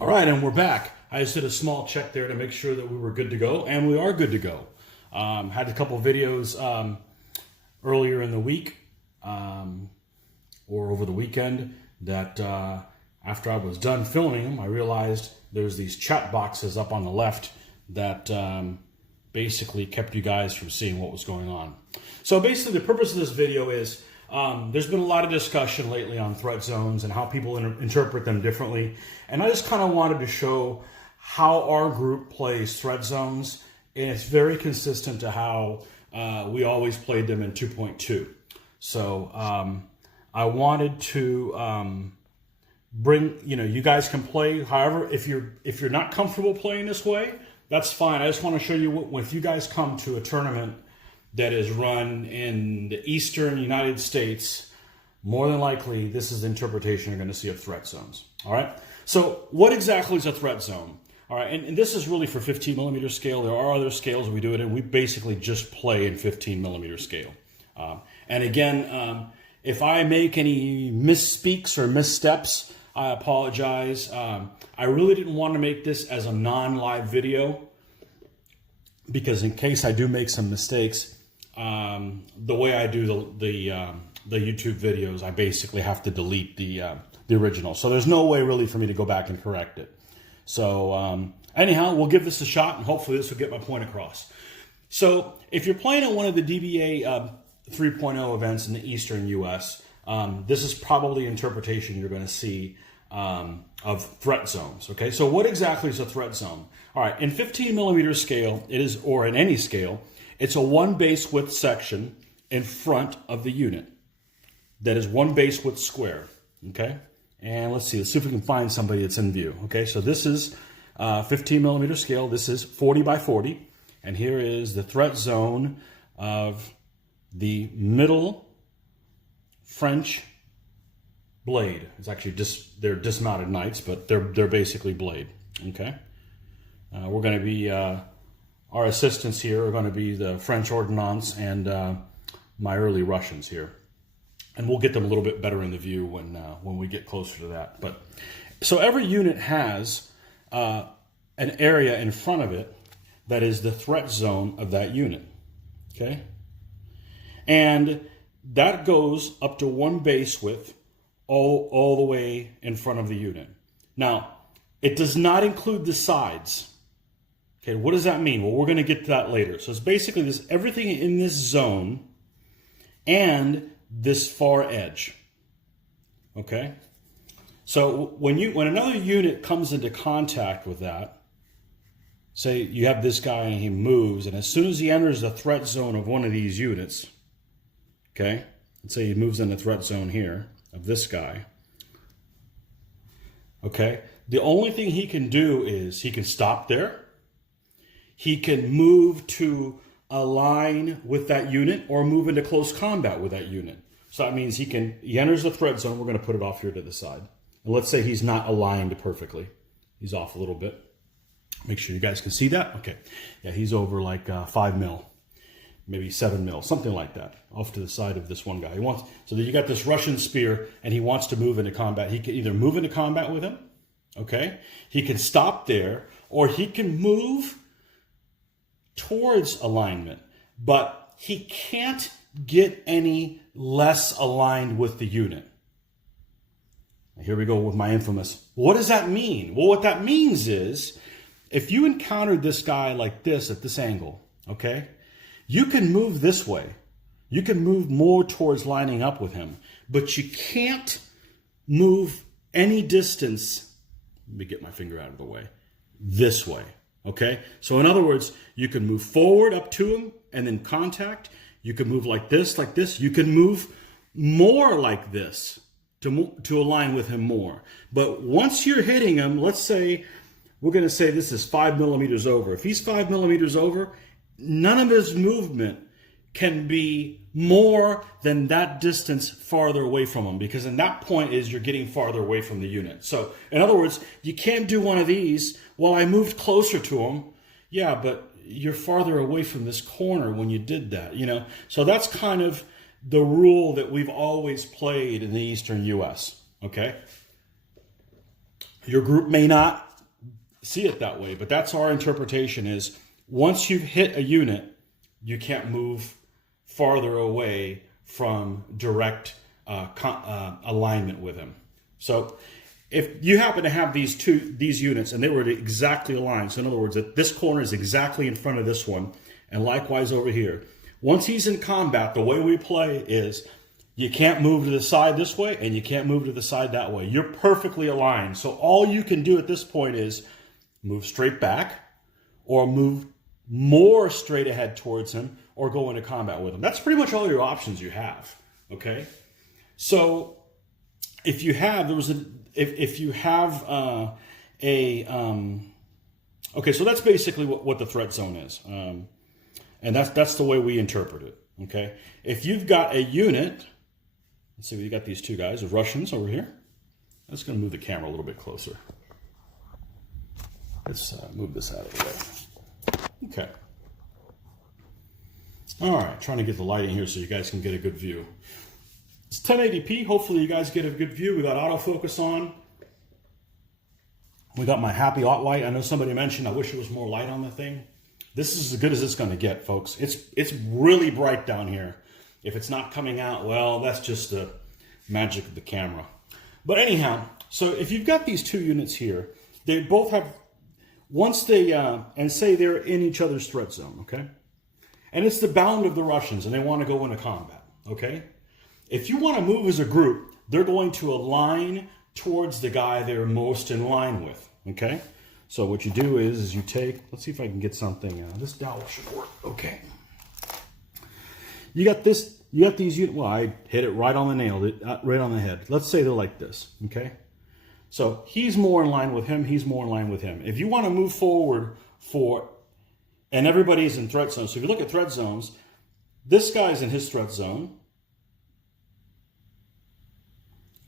All right, and we're back. I just did a small check there to make sure that we were good to go, and we are good to go. Had a couple videos earlier in the week or over the weekend that after I was done filming them, I realized there's these chat boxes up on the left that basically kept you guys from seeing what was going on. So basically the purpose of this video is there's been a lot of discussion lately on threat zones and how people interpret them differently. And I just kind of wanted to show how our group plays threat zones. And it's very consistent to how we always played them in 2.2. So I wanted to bring, you guys can play. However, if you're not comfortable playing this way, that's fine. I just want to show you if you guys come to a tournament that is run in the eastern United States, more than likely this is the interpretation you're going to see of threat zones. All right. So what exactly is a threat zone? All right, and this is really for 15 millimeter scale. There are other scales we do it in. We basically just play in 15 millimeter scale. And again, if I make any misspeaks or missteps, I apologize. I really didn't want to make this as a non-live video because in case I do make some mistakes, the way I do the YouTube videos, I basically have to delete the original. So there's no way really for me to go back and correct it. So anyhow, we'll give this a shot and hopefully this will get my point across. So if you're playing at one of the DBA 3.0 events in the Eastern US, this is probably interpretation you're going to see of threat zones. Okay, so what exactly is a threat zone? All right, in 15 millimeter scale, it is, or in any scale, it's a one base width section in front of the unit. That is one base width square. Okay, and let's see if we can find somebody that's in view. Okay, so this is 15 millimeter scale. This is 40 by 40, and here is the threat zone of the middle French blade. It's actually they're dismounted knights, but they're basically blade. Okay, we're going to be our assistants here are going to be the French ordnance and my early Russians here, and we'll get them a little bit better in the view when we get closer to that. But so every unit has an area in front of it that is the threat zone of that unit. Okay, and that goes up to one base width all the way in front of the unit. Now, it does not include the sides. Okay, what does that mean? Well, we're going to get to that later. So it's basically everything in this zone and this far edge. Okay? So when another unit comes into contact with that, say you have this guy and he moves, and as soon as he enters the threat zone of one of these units, okay, let's say he moves in the threat zone here of this guy, okay, the only thing he can do is he can stop there, he can move to align with that unit or move into close combat with that unit. So that means he enters the threat zone. We're going to put it off here to the side. And let's say he's not aligned perfectly. He's off a little bit. Make sure you guys can see that. Okay. Yeah, he's over like 5 mil, maybe 7 mil, something like that, off to the side of this one guy. So that you got this Russian spear and he wants to move into combat. He can either move into combat with him, okay? He can stop there, or he can move towards alignment, but he can't get any less aligned with the unit. Here we go with my infamous, what does that mean? Well, what that means is if you encountered this guy like this at this angle, okay, you can move this way. You can move more towards lining up with him, but you can't move any distance. Let me get my finger out of the way. This way. Okay, so in other words, you can move forward up to him and then contact. You can move like this, like this. You can move more like this to align with him more. But once you're hitting him, let's say, we're going to say this is 5 millimeters over. If he's 5 millimeters over, none of his movement can be more than that distance farther away from him, because in that point is you're getting farther away from the unit. So in other words, you can't do one of these, well, I moved closer to him. Yeah, but you're farther away from this corner when you did that, So that's kind of the rule that we've always played in the Eastern US, okay? Your group may not see it that way, but that's our interpretation is once you've hit a unit, you can't move farther away from direct alignment with him. So if you happen to have these units and they were exactly aligned, so in other words, that this corner is exactly in front of this one, and likewise over here, once he's in combat, the way we play is you can't move to the side this way and you can't move to the side that way. You're perfectly aligned. So all you can do at this point is move straight back or move more straight ahead towards him or go into combat with him. That's pretty much all your options you have, okay? So if you have, okay, so that's basically what the threat zone is. And that's the way we interpret it, okay? If you've got a unit, let's see, we got these two guys, the Russians over here. I'm just gonna move the camera a little bit closer. Let's move this out of the way. Okay. All right, trying to get the lighting here so you guys can get a good view. It's 1080p, hopefully you guys get a good view. We got autofocus on. We got my happy hot light. I know somebody mentioned, I wish there was more light on the thing. This is as good as it's gonna get, folks. It's really bright down here. If it's not coming out, well, that's just the magic of the camera. But anyhow, so if you've got these two units here, they both have, once they, and say they're in each other's threat zone, okay? And it's the bound of the Russians and they want to go into combat, okay? If you want to move as a group, they're going to align towards the guy they're most in line with, okay? So what you do is you take, let's see if I can get something, this dowel should work, okay. You got these units, well, I hit it right on the nail, right on the head. Let's say they're like this, okay? So he's more in line with him, he's more in line with him. If you want to move forward and everybody's in threat zone, so if you look at threat zones, this guy's in his threat zone.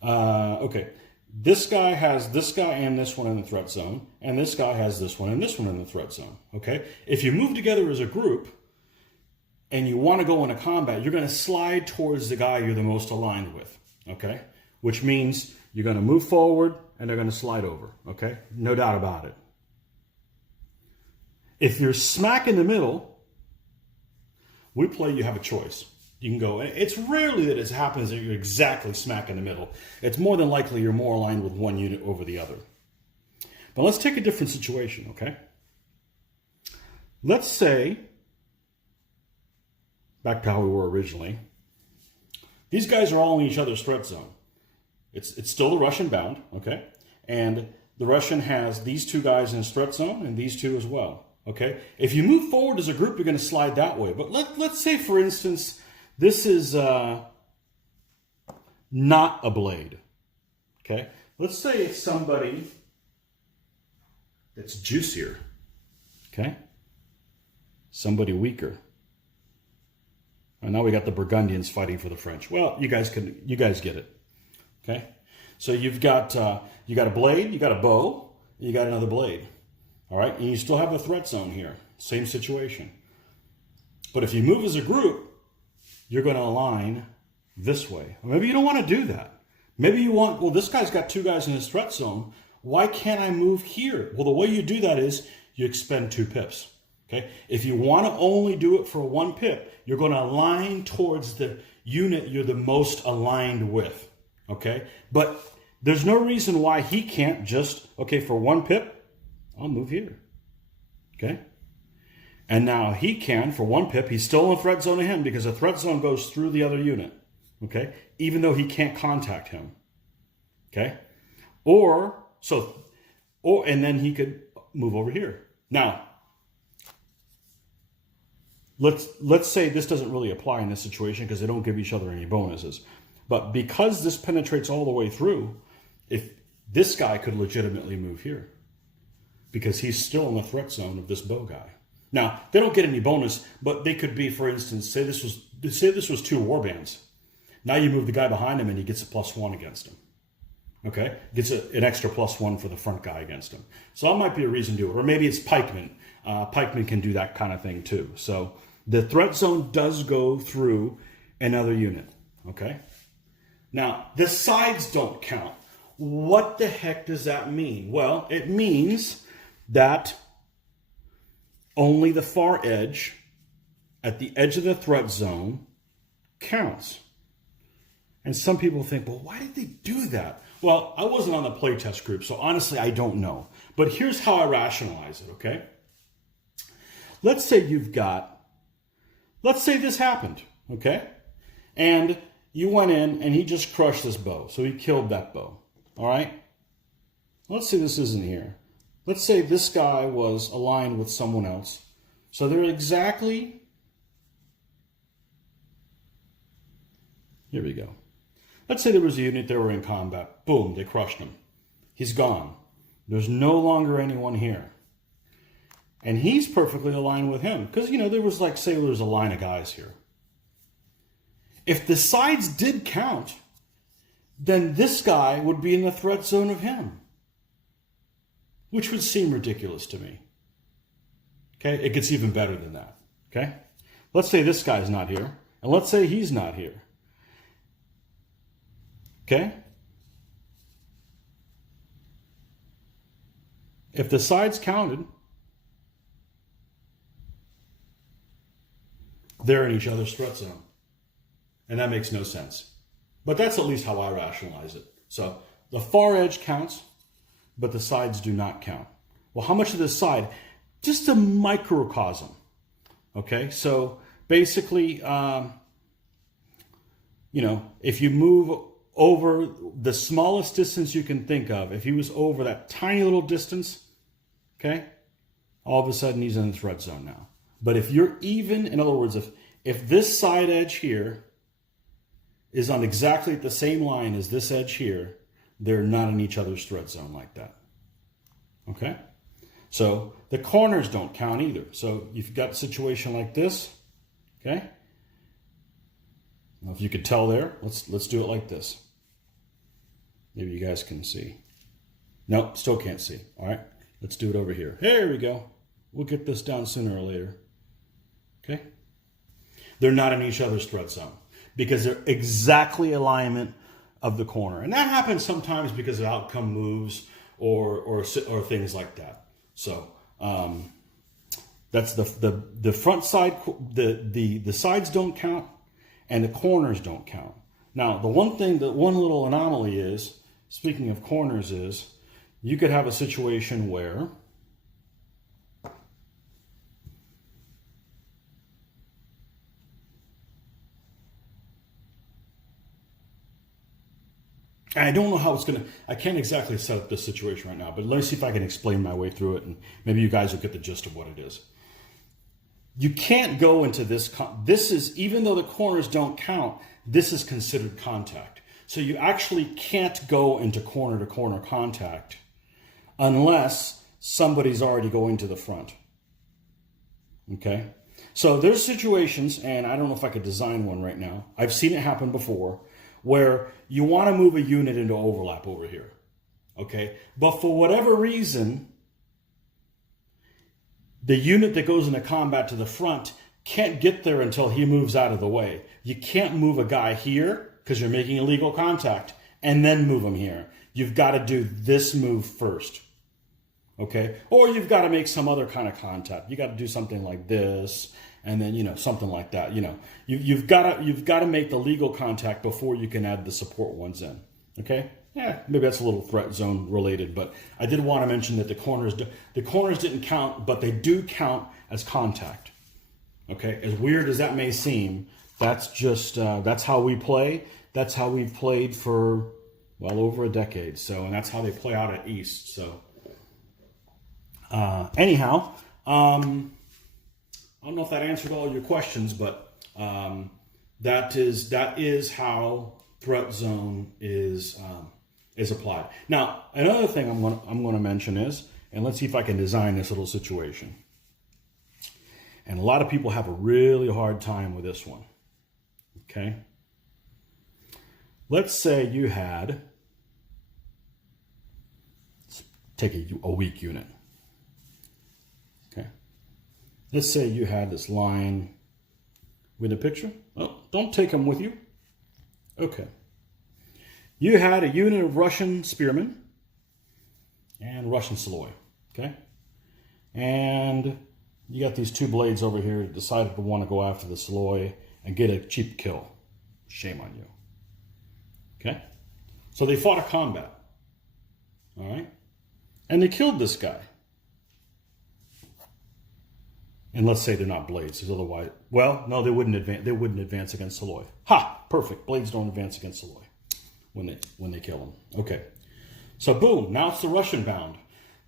Okay, this guy has this guy and this one in the threat zone, and this guy has this one and this one in the threat zone, okay? If you move together as a group, and you want to go into combat, you're going to slide towards the guy you're the most aligned with, okay? Which means you're going to move forward and they're going to slide over, okay? No doubt about it. If you're smack in the middle, we play you have a choice. You can go, it's rarely that it happens that you're exactly smack in the middle. It's more than likely you're more aligned with one unit over the other. But let's take a different situation, okay? Let's say, back to how we were originally, these guys are all in each other's threat zone. It's still the Russian bound, okay? And the Russian has these two guys in his threat zone and these two as well, okay? If you move forward as a group, you're going to slide that way. But let's say, for instance, this is not a blade, okay? Let's say it's somebody that's juicier, okay? Somebody weaker. And now we got the Burgundians fighting for the French. Well, you guys get it, okay? So you got a blade, you got a bow, and you got another blade, all right? And you still have a threat zone here, same situation. But if you move as a group, you're going to align this way. Or maybe you don't want to do that. Maybe you want, well, this guy's got two guys in his threat zone. Why can't I move here? Well, the way you do that is you expend 2 pips. Okay? If you want to only do it for 1 pip, you're going to align towards the unit you're the most aligned with. Okay? But there's no reason why he can't just, okay, for 1 pip, I'll move here. Okay? And now he can, for 1 pip, he's still in the threat zone of him because the threat zone goes through the other unit. Okay? Even though he can't contact him. Okay? And then he could move over here. Now, let's say this doesn't really apply in this situation because they don't give each other any bonuses. But because this penetrates all the way through, if this guy could legitimately move here because he's still in the threat zone of this bow guy. Now, they don't get any bonus, but they could be, for instance, say this was 2 warbands. Now you move the guy behind him and he gets a +1 against him. Okay? Gets an extra +1 for the front guy against him. So that might be a reason to do it. Or maybe it's pikemen. Pikemen can do that kind of thing too. So the threat zone does go through another unit. Okay? Now, the sides don't count. What the heck does that mean? Well, it means that only the far edge at the edge of the threat zone counts. And some people think, well, why did they do that? Well, I wasn't on the playtest group, so honestly, I don't know. But here's how I rationalize it, okay? Let's say let's say this happened, okay? And you went in and he just crushed this bow. So he killed that bow, all right? Let's say this isn't here. Let's say this guy was aligned with someone else. So they're exactly, here we go. Let's say there was a unit, they were in combat. Boom, they crushed him. He's gone. There's no longer anyone here. And he's perfectly aligned with him. Because, you know, there was like, say there was a line of guys here. If the sides did count, then this guy would be in the threat zone of him. Which would seem ridiculous to me. Okay, it gets even better than that. Okay, let's say this guy's not here, and let's say he's not here. Okay, if the sides counted, they're in each other's threat zone. And that makes no sense. But that's at least how I rationalize it. So the far edge counts, but the sides do not count. Well, how much of this side? Just a microcosm. Okay, so basically, you know, if you move over the smallest distance you can think of, if he was over that tiny little distance, okay, all of a sudden he's in the threat zone now. But if you're even, in other words, if this side edge here is on exactly the same line as this edge here, they're not in each other's threat zone like that. Okay? So the corners don't count either. So if you've got a situation like this, okay? Now if you could tell there, let's do it like this. Maybe you guys can see. Nope, still can't see. All right, let's do it over here. There we go. We'll get this down sooner or later. Okay? They're not in each other's threat zone because they're exactly alignment of the corner. And that happens sometimes because of outcome moves or things like that. So that's the front side, the sides don't count and the corners don't count. Now, the one little anomaly is, speaking of corners, is you could have a situation where and I don't know how it's going to, I can't exactly set up this situation right now, but let me see if I can explain my way through it and maybe you guys will get the gist of what it is. You can't go into this is, even though the corners don't count, this is considered contact. So you actually can't go into corner to corner contact unless somebody's already going to the front. Okay? So there's situations, and I don't know if I could design one right now. I've seen it happen before, where you want to move a unit into overlap over here, okay? But for whatever reason, the unit that goes into combat to the front can't get there until he moves out of the way. You can't move a guy here because you're making illegal contact and then move him here. You've got to do this move first, okay? Or you've got to make some other kind of contact. You got to do something like this, and then, you know, something like that. You know, you've got to make the legal contact before you can add the support ones in. Okay? Yeah, maybe that's a little threat zone related, but I did want to mention that the corners didn't count, but they do count as contact. Okay? As weird as that may seem, that's just that's how we play. That's how we've played for well over a decade. So, and that's how they play out at East. So, anyhow. I don't know if that answered all your questions, but that is how threat zone is applied. Now, another thing I'm going to mention is, and let's see if I can design this little situation. And a lot of people have a really hard time with this one. Okay, let's say you had, let's take a weak unit. Let's say you had this line with a picture. Oh, don't take them with you. Okay. You had a unit of Russian spearmen and Russian Saloy. Okay. And you got these two blades over here that decided to want to go after the Saloy and get a cheap kill. Shame on you. Okay? So they fought a combat. All right? And they killed this guy. And let's say they're not blades, because otherwise, well, no, they wouldn't advance. They wouldn't advance against Saloy. Ha! Perfect. Blades don't advance against Saloy when they kill him. Okay. So boom. Now it's the Russian bound.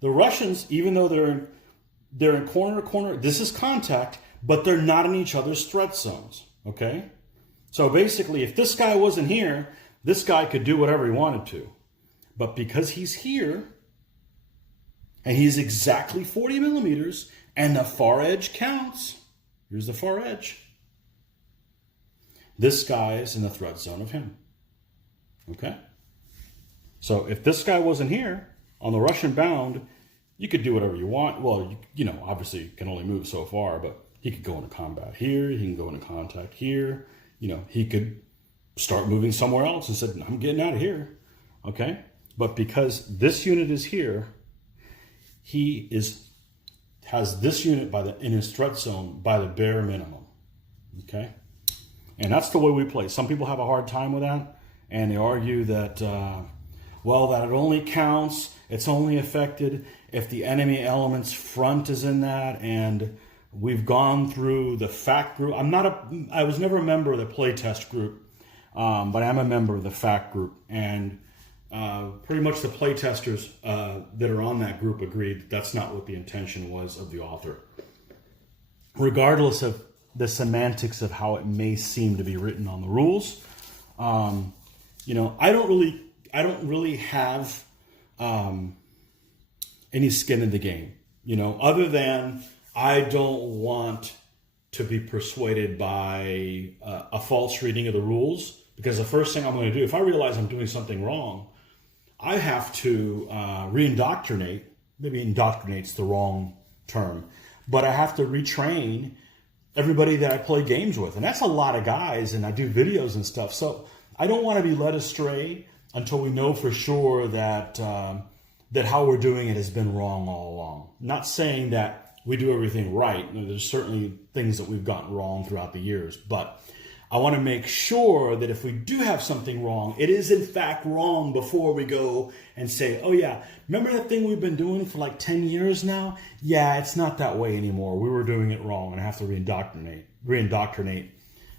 The Russians, even though they're in corner to corner, this is contact, but they're not in each other's threat zones. Okay. So basically, if this guy wasn't here, this guy could do whatever he wanted to. But because he's here, and he's exactly 40 millimeters, and the far edge counts. Here's the far edge. This guy is in the threat zone of him. Okay? So if this guy wasn't here, on the Russian bound, you could do whatever you want. Well, you know, obviously you can only move so far, but he could go into combat here, he can go into contact here. You know, he could start moving somewhere else and said, I'm getting out of here. Okay? But because this unit is here, he has this unit in his threat zone by the bare minimum. Okay? And that's the way we play. Some people have a hard time with that, and they argue that, well, that it only counts, it's only affected if the enemy element's front is in that, and we've gone through the fact group. I was never a member of the Playtest group, but I am a member of the fact group, and pretty much the playtesters that are on that group agreed that that's not what the intention was of the author. Regardless of the semantics of how it may seem to be written on the rules, you know, I don't really have any skin in the game, you know, other than I don't want to be persuaded by a false reading of the rules, because the first thing I'm going to do, if I realize I'm doing something wrong, I have to re-indoctrinate. Maybe indoctrinate's the wrong term, but I have to retrain everybody that I play games with. And that's a lot of guys, and I do videos and stuff. So I don't want to be led astray until we know for sure that that how we're doing it has been wrong all along. Not saying that we do everything right. There's certainly things that we've gotten wrong throughout the years, but I want to make sure that if we do have something wrong, it is in fact wrong before we go and say, oh yeah, remember that thing we've been doing for like 10 years now? Yeah, it's not that way anymore. We were doing it wrong, and I have to re-indoctrinate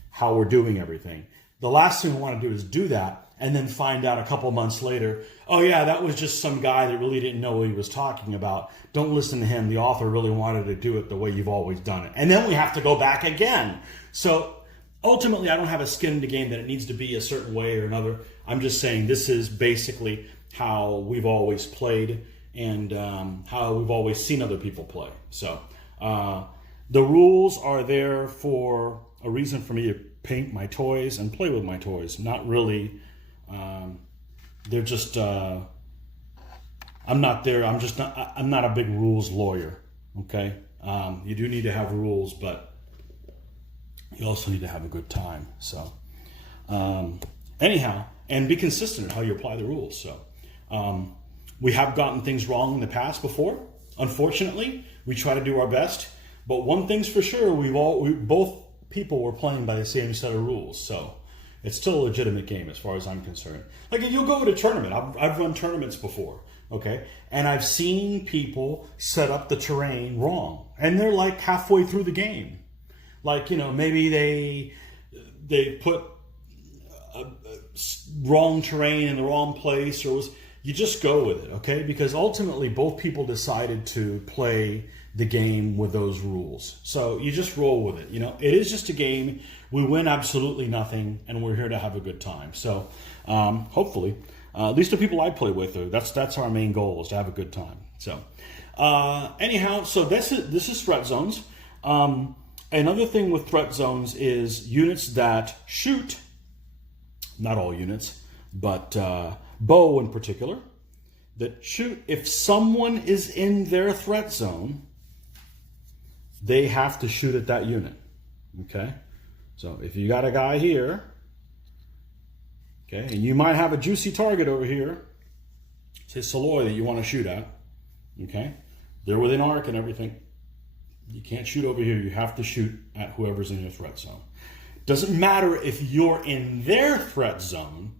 how we're doing everything. The last thing we want to do is do that and then find out a couple months later, oh yeah, that was just some guy that really didn't know what he was talking about. Don't listen to him. The author really wanted to do it the way you've always done it. And then we have to go back again. So ultimately, I don't have a skin in the game that it needs to be a certain way or another. I'm just saying this is basically how we've always played and how we've always seen other people play. So the rules are there for a reason for me to paint my toys and play with my toys. Not really. They're just. I'm not there. I'm not a big rules lawyer. Okay. You do need to have rules, but you also need to have a good time. So, anyhow, and be consistent in how you apply the rules. So, we have gotten things wrong in the past before. Unfortunately, we try to do our best. But one thing's for sure: both people were playing by the same set of rules. So, it's still a legitimate game as far as I'm concerned. Like, you'll go to a tournament. I've run tournaments before. Okay, and I've seen people set up the terrain wrong, and they're like halfway through the game. Like, you know, maybe they put wrong terrain in the wrong place, you just go with it, okay? Because ultimately both people decided to play the game with those rules. So you just roll with it. You know, it is just a game. We win absolutely nothing, and we're here to have a good time. So hopefully, at least the people I play with, that's our main goal, is to have a good time. So anyhow, so this is threat zones. Another thing with threat zones is units that shoot, not all units, but bow in particular, that shoot. If someone is in their threat zone, they have to shoot at that unit, okay? So if you got a guy here, okay, and you might have a juicy target over here, say Saloy, that you want to shoot at, okay? They're within arc and everything. You can't shoot over here. You have to shoot at whoever's in your threat zone. Doesn't matter if you're in their threat zone.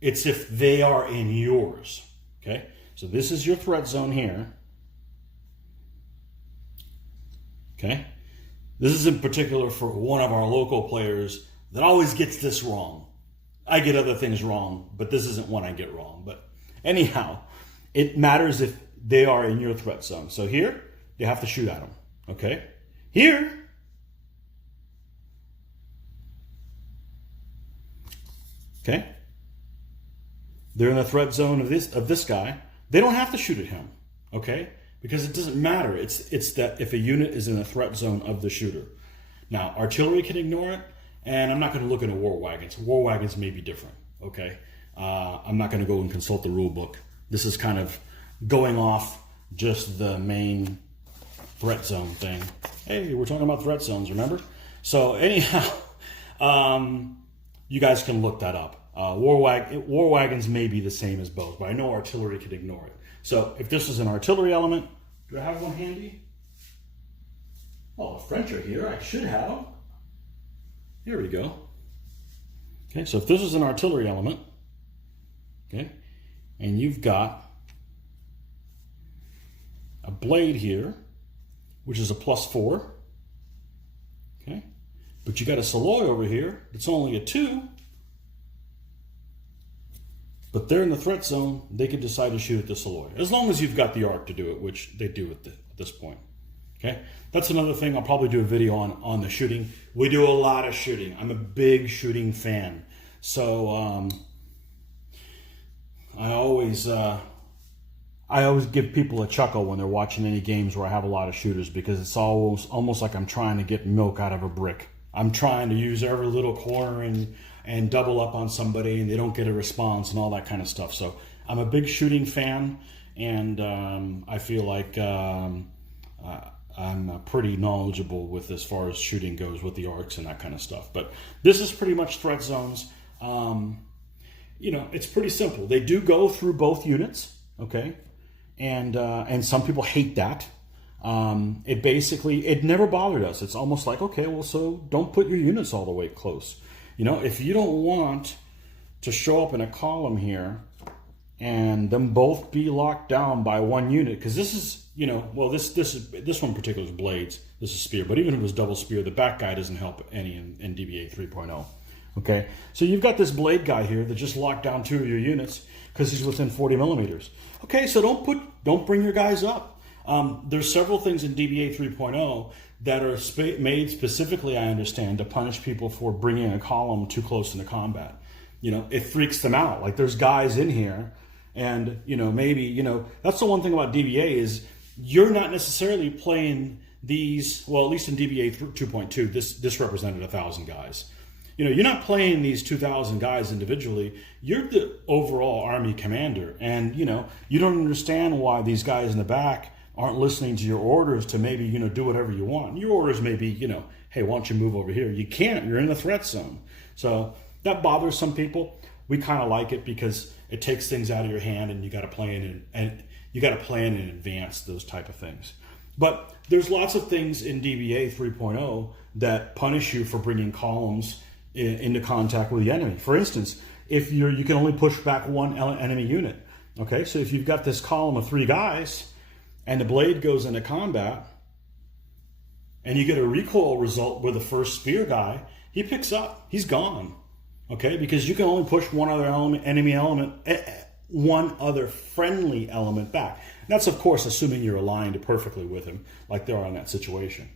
It's if they are in yours. Okay? So this is your threat zone here. Okay? This is in particular for one of our local players that always gets this wrong. I get other things wrong, but this isn't one I get wrong. But anyhow, it matters if they are in your threat zone. So here, you have to shoot at them. Okay? Here, okay? They're in the threat zone of this guy. They don't have to shoot at him. Okay? Because it doesn't matter. It's that if a unit is in the threat zone of the shooter. Now, artillery can ignore it, and I'm not going to look into war wagons. War wagons may be different, okay? I'm not going to go and consult the rule book. This is kind of going off just the main threat zone thing. Hey, we're talking about threat zones, remember? So anyhow, you guys can look that up. War wagons may be the same as both, but I know artillery can ignore it. So if this is an artillery element, do I have one handy? Oh, the French are here. I should have. Here we go. Okay, so if this is an artillery element, okay, and you've got a blade here, which is a +4, okay, but you got a Saloy over here, it's only a 2, but they're in the threat zone, they can decide to shoot at the Saloy, as long as you've got the arc to do it, which they do at this point. Okay, that's another thing. I'll probably do a video on the shooting. We do a lot of shooting. I'm a big shooting fan. So I always give people a chuckle when they're watching any games where I have a lot of shooters, because it's almost like I'm trying to get milk out of a brick. I'm trying to use every little corner and double up on somebody, and they don't get a response and all that kind of stuff. So I'm a big shooting fan, and I feel like I'm pretty knowledgeable with as far as shooting goes with the arcs and that kind of stuff. But this is pretty much threat zones. You know, it's pretty simple. They do go through both units, okay? And some people hate that. It never bothered us. It's almost like, okay, well, so don't put your units all the way close. You know, if you don't want to show up in a column here and them both be locked down by one unit, because this is, you know, well, this one in particular is blades. This is spear, but even if it was double spear, the back guy doesn't help any in DBA 3.0. Okay, so you've got this blade guy here that just locked down 2 of your units because he's within 40 millimeters. Okay, so don't bring your guys up. There's several things in DBA 3.0 that are made specifically, I understand, to punish people for bringing a column too close into combat. You know, it freaks them out. Like, there's guys in here, and, you know, maybe, you know, that's the one thing about DBA is you're not necessarily playing these, well, at least in DBA 2.2, this represented 1,000 guys. You know, you're not playing these 2,000 guys individually. You're the overall army commander, and, you know, you don't understand why these guys in the back aren't listening to your orders to maybe, you know, do whatever you want. Your orders may be, you know, hey, why don't you move over here? You can't. You're in the threat zone. So that bothers some people. We kind of like it because it takes things out of your hand, and you got to plan in advance, those type of things. But there's lots of things in DBA 3.0 that punish you for bringing columns into contact with the enemy. For instance, if you can only push back one enemy unit. Okay, so if you've got this column of 3 guys and the blade goes into combat and you get a recoil result with the first spear guy, he picks up, he's gone. Okay, because you can only push one other one other friendly element back. And that's, of course, assuming you're aligned perfectly with him, like they are in that situation.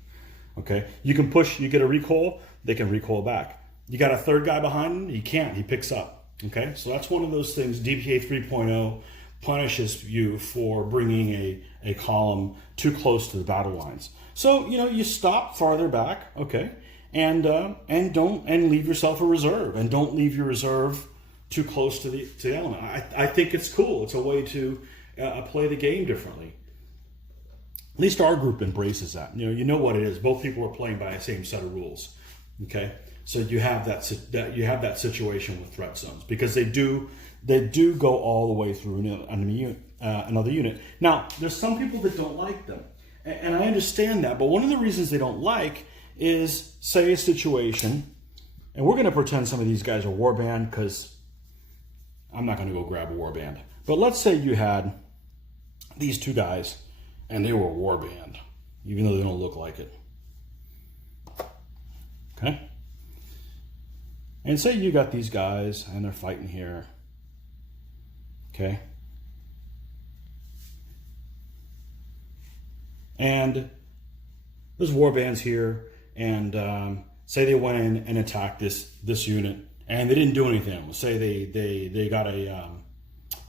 Okay, you can push, you get a recoil, they can recoil back. You got a third guy behind him, he can't, he picks up. Okay, so that's one of those things. DBA 3.0 punishes you for bringing a column too close to the battle lines. So, you know, you stop farther back, okay, and leave yourself a reserve, and don't leave your reserve too close to the element. I think it's cool. It's a way to play the game differently. At least our group embraces that. You know what it is. Both people are playing by the same set of rules. Okay, so you have that situation with threat zones, because they do that do go all the way through another unit. Now, there's some people that don't like them, and I understand that, but one of the reasons they don't like is, say, a situation, and we're going to pretend some of these guys are warband because I'm not going to go grab a warband. But let's say you had these two guys and they were warband, even though they don't look like it. Okay? And say you got these guys and they're fighting here. Okay? And there's warbands here, and say they went in and attacked this unit, and they didn't do anything. Say they got a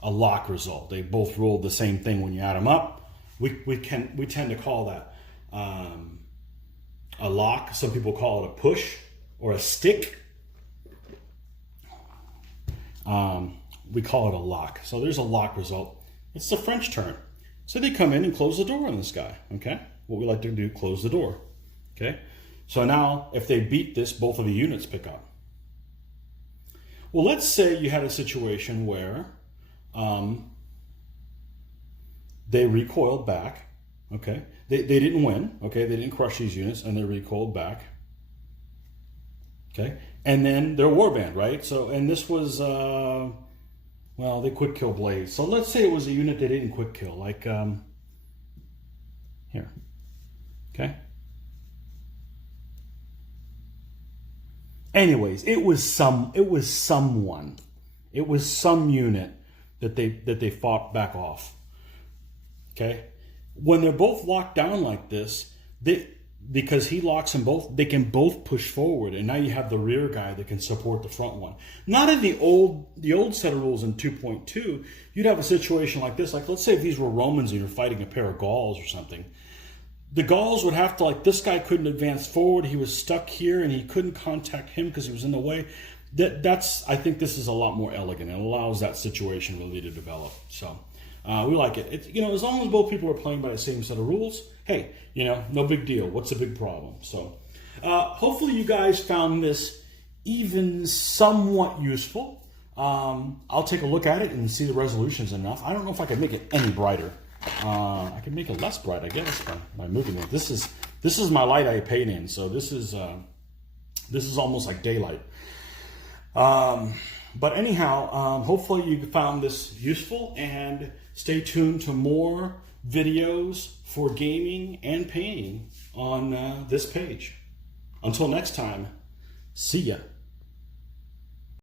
lock result. They both rolled the same thing when you add them up. We tend to call that a lock. Some people call it a push or a stick. We call it a lock. So there's a lock result. It's the French term. So they come in and close the door on this guy. Okay, what we like to do, close the door. Okay, so now if they beat this, both of the units pick up. Well, let's say you had a situation where they recoiled back. Okay, they didn't win. Okay, they didn't crush these units, and they recoiled back. Okay, and then they're warband, right? So, and this was well, they quick kill blades. So let's say it was a unit they didn't quick kill, like here. Okay. Anyways, it was some unit that they fought back off. Okay, when they're both locked down like this, because he locks them both, they can both push forward, and now you have the rear guy that can support the front one. Not in the old set of rules in 2.2, you'd have a situation like this. Like, let's say if these were Romans and you're fighting a pair of Gauls or something. The Gauls would have to, like, this guy couldn't advance forward. He was stuck here, and he couldn't contact him because he was in the way. I think this is a lot more elegant. It allows that situation really to develop. So we like it. It's, as long as both people are playing by the same set of rules, hey, no big deal. What's the big problem? So hopefully you guys found this even somewhat useful. I'll take a look at it and see the resolution's enough. I don't know if I could make it any brighter. I can make it less bright, I guess, by moving it. This is my light I paint in, so this is almost like daylight. But anyhow, hopefully you found this useful, and stay tuned to more videos for gaming and painting on this page. Until next time, see ya.